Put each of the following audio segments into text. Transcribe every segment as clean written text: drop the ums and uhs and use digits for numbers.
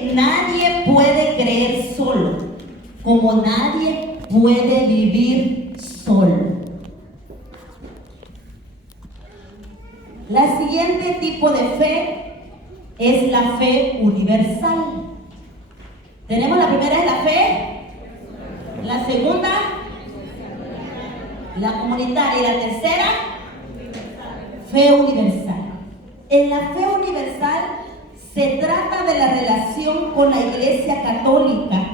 Nadie puede creer solo, como nadie puede vivir solo. La siguiente tipo de fe es la fe universal. Tenemos la primera, es la fe. La segunda, la comunitaria. Y la tercera, fe universal. En la fe universal se trata de la relación con la Iglesia Católica,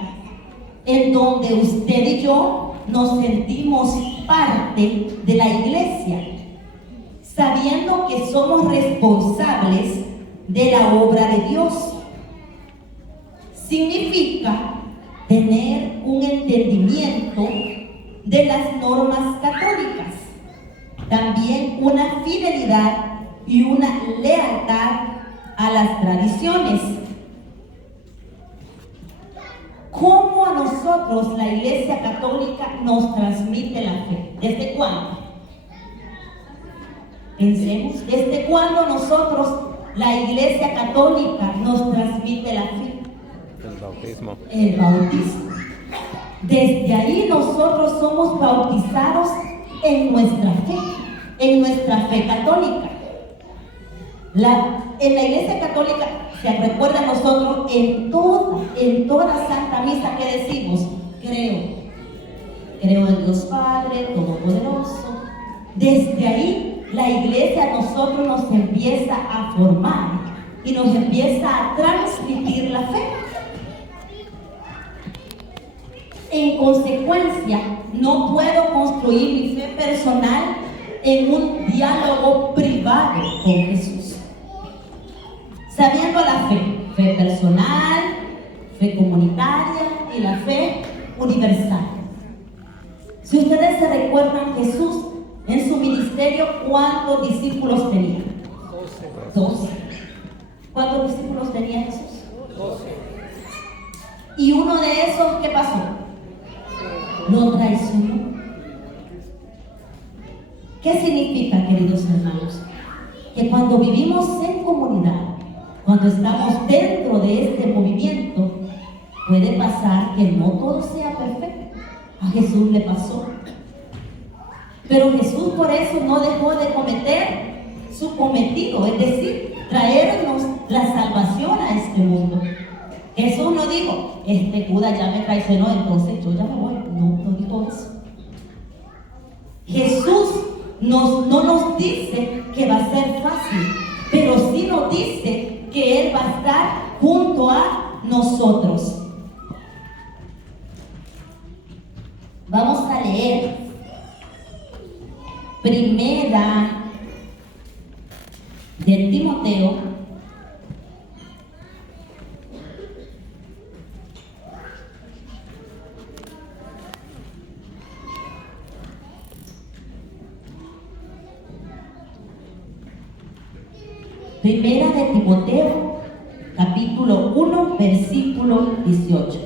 en donde usted y yo nos sentimos parte de la Iglesia, sabiendo que somos responsables de la obra de Dios. Significa tener un entendimiento de las normas católicas, también una fidelidad y una lealtad a las tradiciones. ¿Cómo a nosotros la Iglesia Católica nos transmite la fe? ¿Desde cuándo? Pensemos, ¿desde cuándo nosotros la Iglesia Católica nos transmite la fe? El bautismo. El bautismo. Desde ahí nosotros somos bautizados en nuestra fe católica. En la Iglesia Católica, se recuerda a nosotros en toda Santa Misa que decimos, creo en Dios Padre Todopoderoso. Desde ahí la Iglesia a nosotros nos empieza a formar y nos empieza a transmitir la fe. En consecuencia, no puedo construir mi fe personal en un diálogo privado con Jesús. Sabiendo la fe personal, fe comunitaria y la fe universal. Si ustedes se recuerdan, Jesús en su ministerio, ¿cuántos discípulos tenía? 12. ¿Cuántos discípulos tenía Jesús? 12. Y uno de esos, ¿qué pasó? Lo traicionó. ¿Qué significa, queridos hermanos? Que cuando vivimos en comunidad, cuando estamos dentro de este movimiento, puede pasar que no todo sea perfecto. A Jesús le pasó. Pero Jesús por eso no dejó de cometer su cometido, es decir, traernos la salvación a este mundo. Jesús no dijo, Judas ya me traicionó, entonces yo ya me voy. No dijo eso. Jesús no nos dice que va a ser fácil, pero sí nos dice que Él va a estar junto a nosotros. Vamos a leer Primera de Timoteo, Primera de Timoteo, capítulo 1, versículo 18.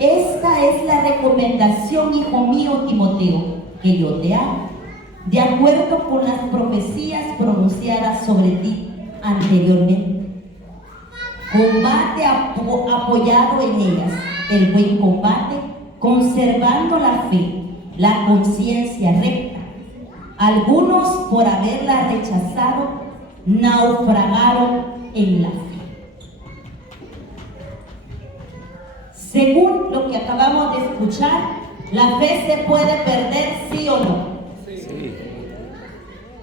Esta es la recomendación, hijo mío Timoteo, que yo te hago, de acuerdo con las profecías pronunciadas sobre ti anteriormente. Combate apoyado en ellas el buen combate, conservando la fe, la conciencia recta. Algunos, por haberla rechazado, naufragaron en la fe. Según lo que acabamos de escuchar, la fe se puede perder, ¿sí o no? Sí.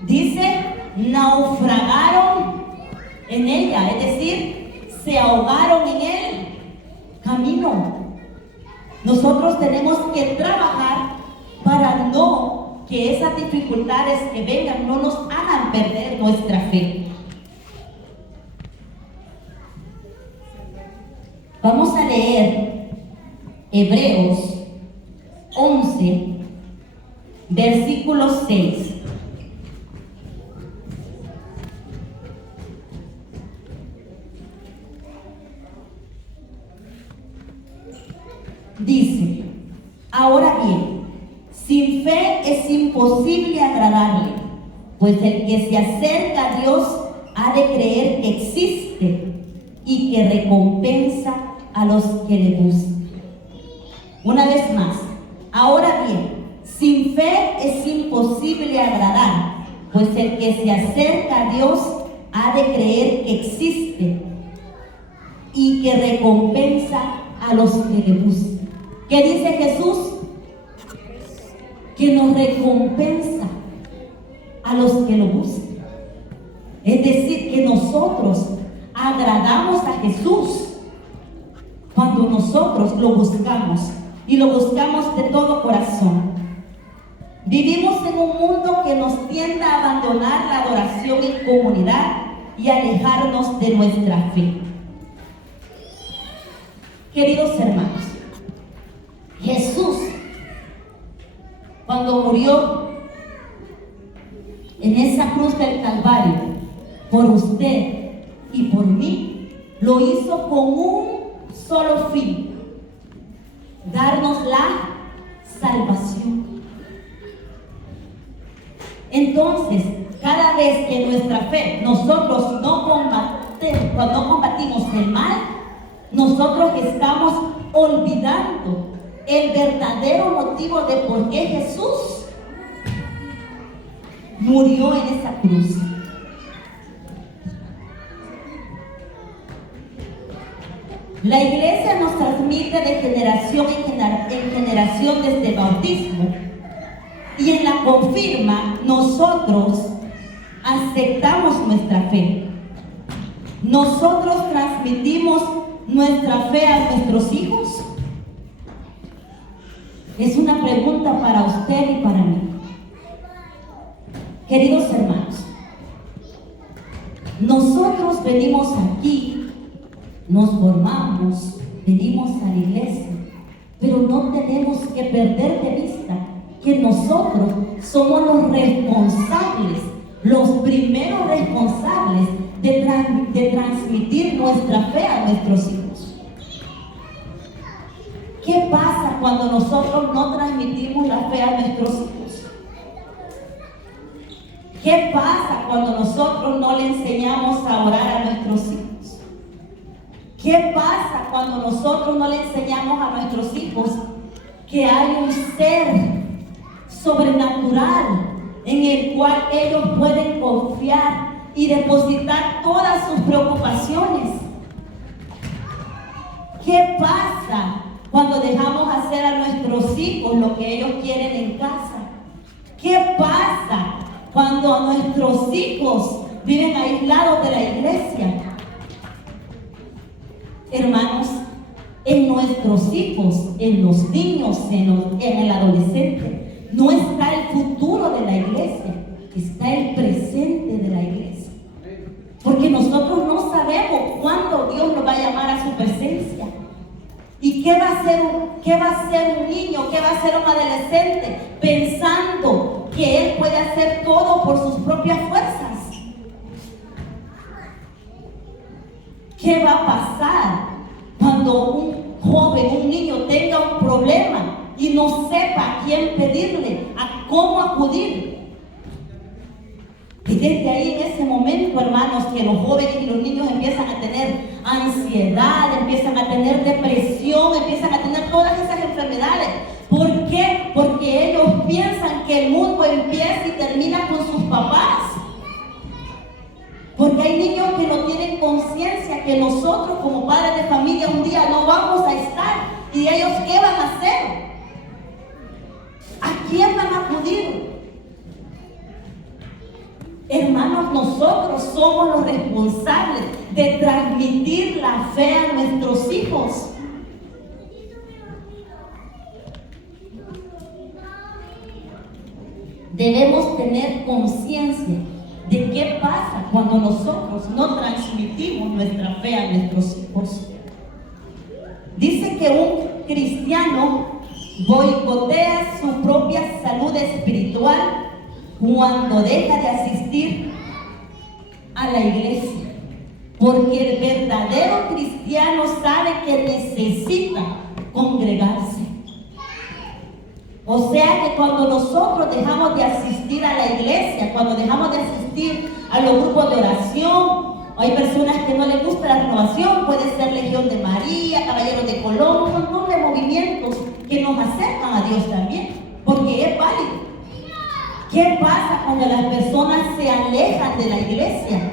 Dice, naufragaron en ella, es decir, se ahogaron en el camino. Nosotros tenemos que trabajar para que esas dificultades que vengan no nos hagan perder nuestra fe. Vamos a leer Hebreos 11, versículo 6. Dice, ahora bien, sin fe es imposible agradarle, pues el que se acerca a Dios ha de creer que existe y que recompensa a los que le buscan. Una vez más, ahora bien, sin fe es imposible agradar, pues el que se acerca a Dios ha de creer que existe y que recompensa a los que le buscan. ¿Qué dice Jesús? Que nos recompensa a los que lo buscan. Es decir, que nosotros agradamos a Jesús cuando nosotros lo buscamos y lo buscamos de todo corazón. Vivimos en un mundo que nos tiende a abandonar la adoración en comunidad y alejarnos de nuestra fe. Queridos hermanos, Jesús, cuando murió en esa cruz del Calvario, por usted y por mí, lo hizo con un solo fin: darnos la salvación. Entonces, cada vez que nuestra fe, nosotros no combatimos el mal, nosotros estamos olvidando el verdadero motivo de por qué Jesús murió en esa cruz. La iglesia nos transmite de generación en generación desde el bautismo, y en la confirma nosotros aceptamos nuestra fe. Nosotros transmitimos nuestra fe a nuestros hijos. Es una pregunta para usted y para mí. Queridos hermanos, nosotros venimos aquí, nos formamos, venimos a la iglesia, pero no tenemos que perder de vista que nosotros somos los responsables, los primeros responsables de transmitir nuestra fe a nuestros hijos. ¿Qué pasa cuando nosotros no transmitimos la fe a nuestros hijos? ¿Qué pasa cuando nosotros no le enseñamos a orar a nuestros hijos? ¿Qué pasa cuando nosotros no le enseñamos a nuestros hijos que hay un ser sobrenatural en el cual ellos pueden confiar y depositar todas sus preocupaciones? ¿Qué pasa cuando dejamos hacer a nuestros hijos lo que ellos quieren en casa? ¿Qué pasa cuando nuestros hijos viven aislados de la iglesia? Hermanos, en nuestros hijos, en los niños, en el adolescente, no está el futuro de la iglesia, está el presente de la iglesia. Porque nosotros no sabemos cuándo Dios nos va a llamar a su presencia. ¿Y qué va a hacer un niño, qué va a hacer un adolescente pensando que él puede hacer todo por sus propias fuerzas? ¿Qué va a pasar cuando un joven, un niño tenga un problema y no sepa a quién pedirle, a cómo acudir? Y desde ahí, en ese momento, hermanos, que los jóvenes y los niños empiezan a tener ansiedad, empiezan a tener depresión, empiezan a tener todas esas enfermedades. ¿Por qué? Porque ellos piensan que el mundo empieza y termina con sus papás. Porque hay niños que no tienen conciencia que nosotros como padres de familia un día no vamos a estar. ¿Y ellos qué van a hacer? ¿A quién van a acudir? Hermanos, nosotros somos los responsables de transmitir la fe a nuestros hijos. Debemos tener conciencia de qué pasa cuando nosotros no transmitimos nuestra fe a nuestros hijos. Dice que un cristiano boicotea su propia salud espiritual cuando deja de asistir a la iglesia, porque el verdadero cristiano sabe que necesita congregarse. O sea que cuando nosotros dejamos de asistir a la iglesia, cuando dejamos de asistir a los grupos de oración, Hay personas que no les gusta la renovación, puede ser Legión de María, Caballeros de Colón, un montón de movimientos que nos acercan a Dios también, porque es válido. ¿Qué pasa cuando las personas se alejan de la iglesia?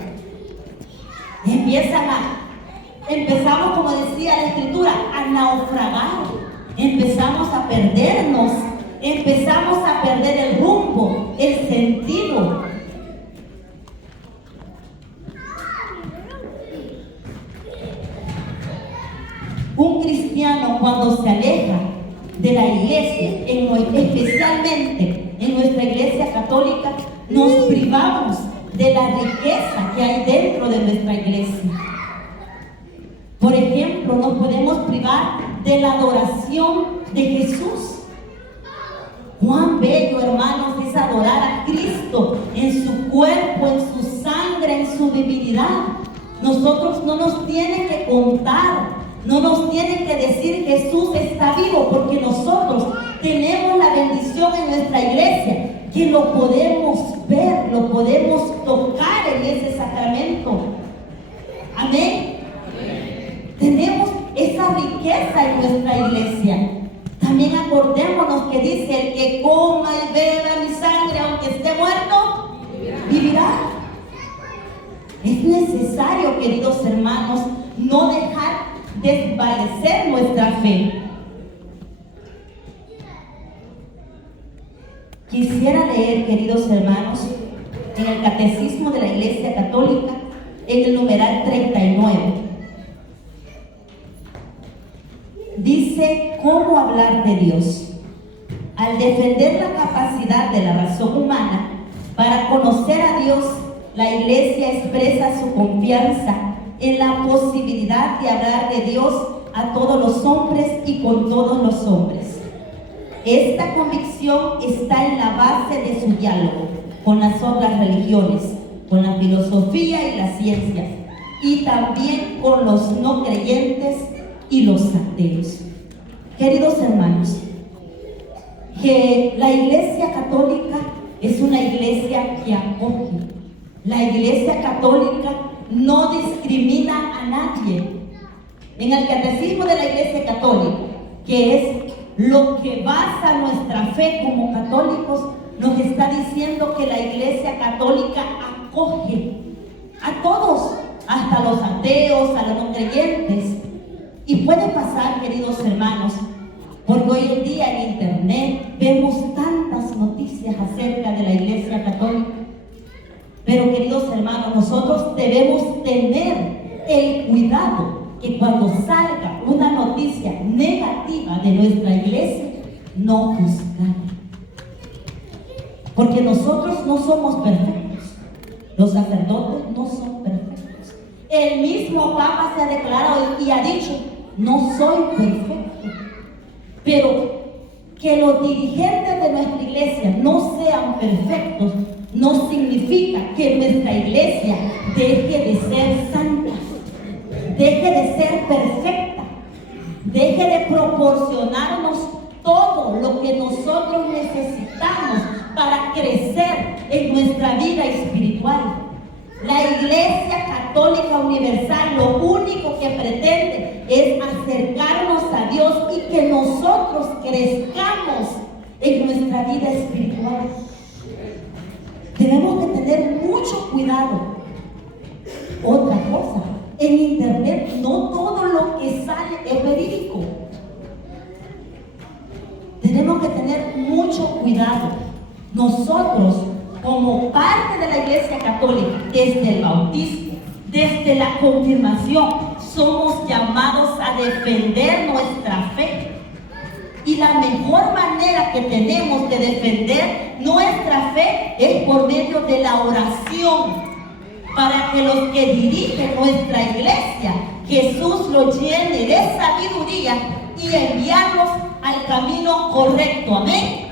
Empezamos, como decía la Escritura, a naufragar. Empezamos a perdernos, empezamos a perder el rumbo, el sentido. Un cristiano, cuando se aleja de la iglesia, especialmente en nuestra iglesia católica, nos privamos de la riqueza que hay dentro de nuestra iglesia. Por ejemplo, nos podemos privar de la adoración de Jesús. Cuán bello, hermanos, es adorar a Cristo en su cuerpo, en su sangre, en su divinidad. Nosotros no nos tienen que contar, no nos tienen que decir Jesús está vivo, porque nosotros tenemos la bendición en nuestra iglesia, que lo podemos ver, lo podemos tocar en ese sacramento. Amén. Tenemos esa riqueza en nuestra iglesia. También acordémonos que dice: el que coma y beba mi sangre, aunque esté muerto, vivirá. Es necesario, queridos hermanos, no dejar desvanecer nuestra fe. Quisiera leer, queridos hermanos, en el Catecismo de la Iglesia Católica, en el numeral 39. Dice: ¿cómo hablar de Dios? Al defender la capacidad de la razón humana para conocer a Dios, la Iglesia expresa su confianza en la posibilidad de hablar de Dios a todos los hombres y con todos los hombres. Esta convicción está en la base de su diálogo con las otras religiones, con la filosofía y las ciencias, y también con los no creyentes y los ateos. Queridos hermanos, que la Iglesia Católica es una iglesia que acoge. La Iglesia Católica no discrimina a nadie. En el Catecismo de la Iglesia Católica, que es lo que basa nuestra fe como católicos, nos está diciendo que la Iglesia Católica acoge a todos, hasta los ateos, a los no creyentes. Y puede pasar, queridos hermanos, porque hoy en día en internet vemos tantas noticias acerca de la Iglesia Católica. Pero, queridos hermanos, nosotros debemos tener el cuidado que cuando salga una noticia negativa de nuestra iglesia, no juzgar. Porque nosotros no somos perfectos. Los sacerdotes no son perfectos. El mismo Papa se ha declarado y ha dicho: no soy perfecto. Pero que los dirigentes de nuestra iglesia no sean perfectos no significa que nuestra iglesia deje de ser santa, deje de ser perfecta, deje de proporcionarnos todo lo que nosotros necesitamos para crecer en nuestra vida espiritual. La Iglesia Católica Universal lo único que pretende es acercarnos a Dios y que nosotros crezcamos en nuestra vida espiritual. Debemos de tener mucho cuidado. Otra cosa, en internet no todo lo que sale es verídico. Tenemos que tener mucho cuidado. Nosotros, como parte de la Iglesia Católica, desde el bautismo, desde la confirmación, somos llamados a defender nuestra fe. Y la mejor manera que tenemos de defender nuestra fe es por medio de la oración, para que los que dirigen nuestra iglesia, Jesús los llene de sabiduría y enviarlos al camino correcto. Amén.